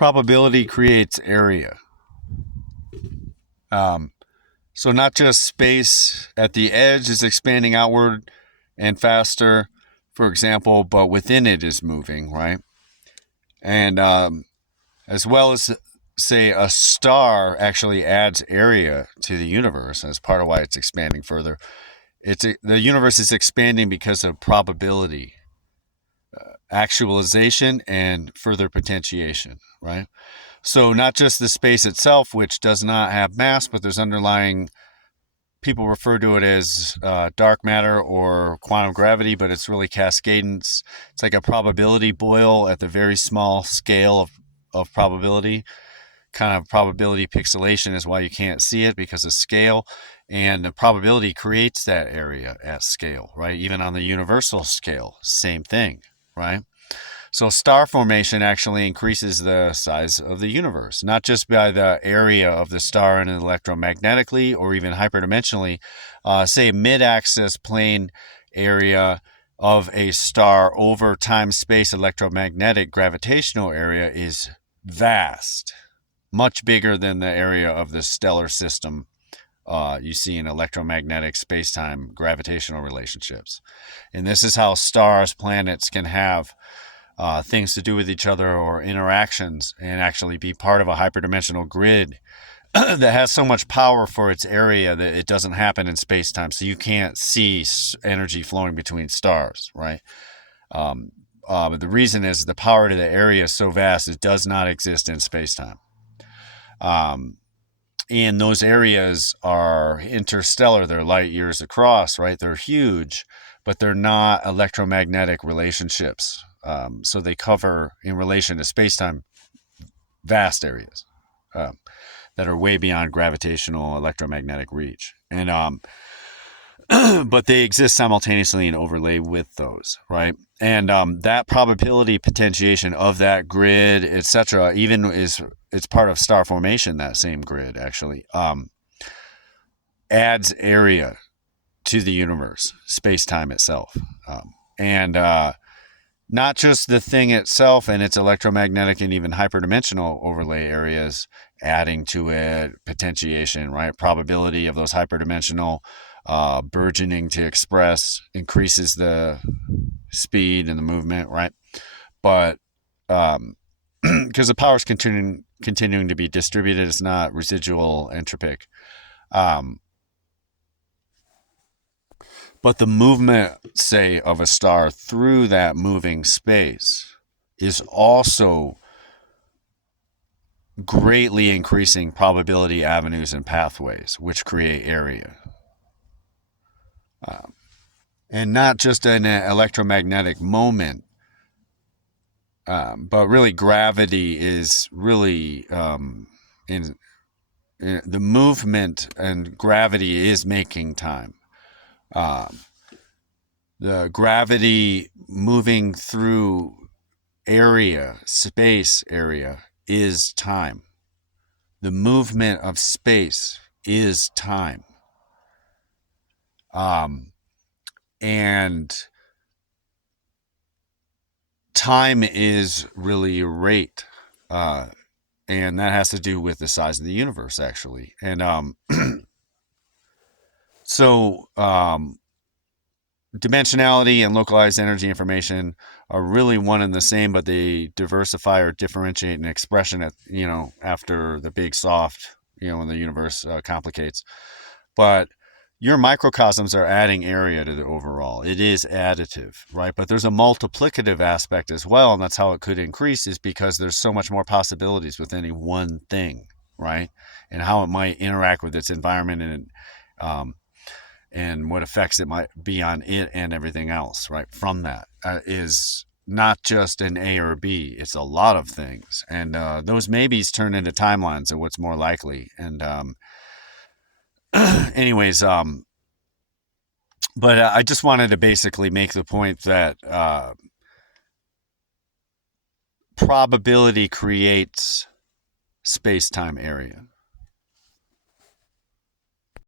Probability creates area. So not just space at the edge is expanding outward and faster, for example, but within it is moving, right? And as well as, say, a star actually adds area to the universe, and that's part of why it's expanding further. The universe is expanding because of probability, actualization, and further potentiation, right? So not just the space itself, which does not have mass, but there's underlying, people refer to it as dark matter or quantum gravity, but it's really cascadance. It's like a probability boil at the very small scale of probability. Kind of probability pixelation is why you can't see it, because of scale. And the probability creates that area at scale, right? Even on the universal scale, same thing, right? So star formation actually increases the size of the universe, not just by the area of the star and electromagnetically or even hyperdimensionally. Say mid-axis plane area of a star over time-space electromagnetic gravitational area is vast, much bigger than the area of the stellar system you see in electromagnetic space-time gravitational relationships. And this is how stars, planets can have things to do with each other or interactions and actually be part of a hyperdimensional grid that has so much power for its area that it doesn't happen in space-time. So you can't see energy flowing between stars, right? But the reason is the power to the area is so vast, it does not exist in space-time. And those areas are interstellar. They're light years across, right? They're huge, but they're not electromagnetic relationships. So they cover, in relation to space-time, vast areas that are way beyond gravitational electromagnetic reach. And but they exist simultaneously and overlay with those, right? And that probability potentiation of that grid, etc., even it's part of star formation. That same grid actually adds area to the universe, space-time itself, and not just the thing itself and its electromagnetic and even hyperdimensional overlay areas adding to it, potentiation, right? Probability of those hyperdimensional burgeoning to express increases the speed and the movement, right? But because the power is continuing to be distributed, it's not residual entropic. But the movement, say, of a star through that moving space is also greatly increasing probability avenues and pathways, which create area. And not just an electromagnetic moment, but really gravity is really in the movement, and gravity is making time. The gravity moving through area, space area, is time. The movement of space is time. And time is really a rate. And that has to do with the size of the universe, actually. And so dimensionality and localized energy information are really one and the same, but they diversify or differentiate in expression at, after the big soft, when the universe complicates. But your microcosms are adding area to the overall. It is additive, right? But there's a multiplicative aspect as well, and that's how it could increase, is because there's so much more possibilities with any one thing, right? And how it might interact with its environment and what effects it might be on it and everything else, right? From that is not just an A or B, it's a lot of things. And those maybes turn into timelines of what's more likely. And anyways, but I just wanted to basically make the point that probability creates space-time area.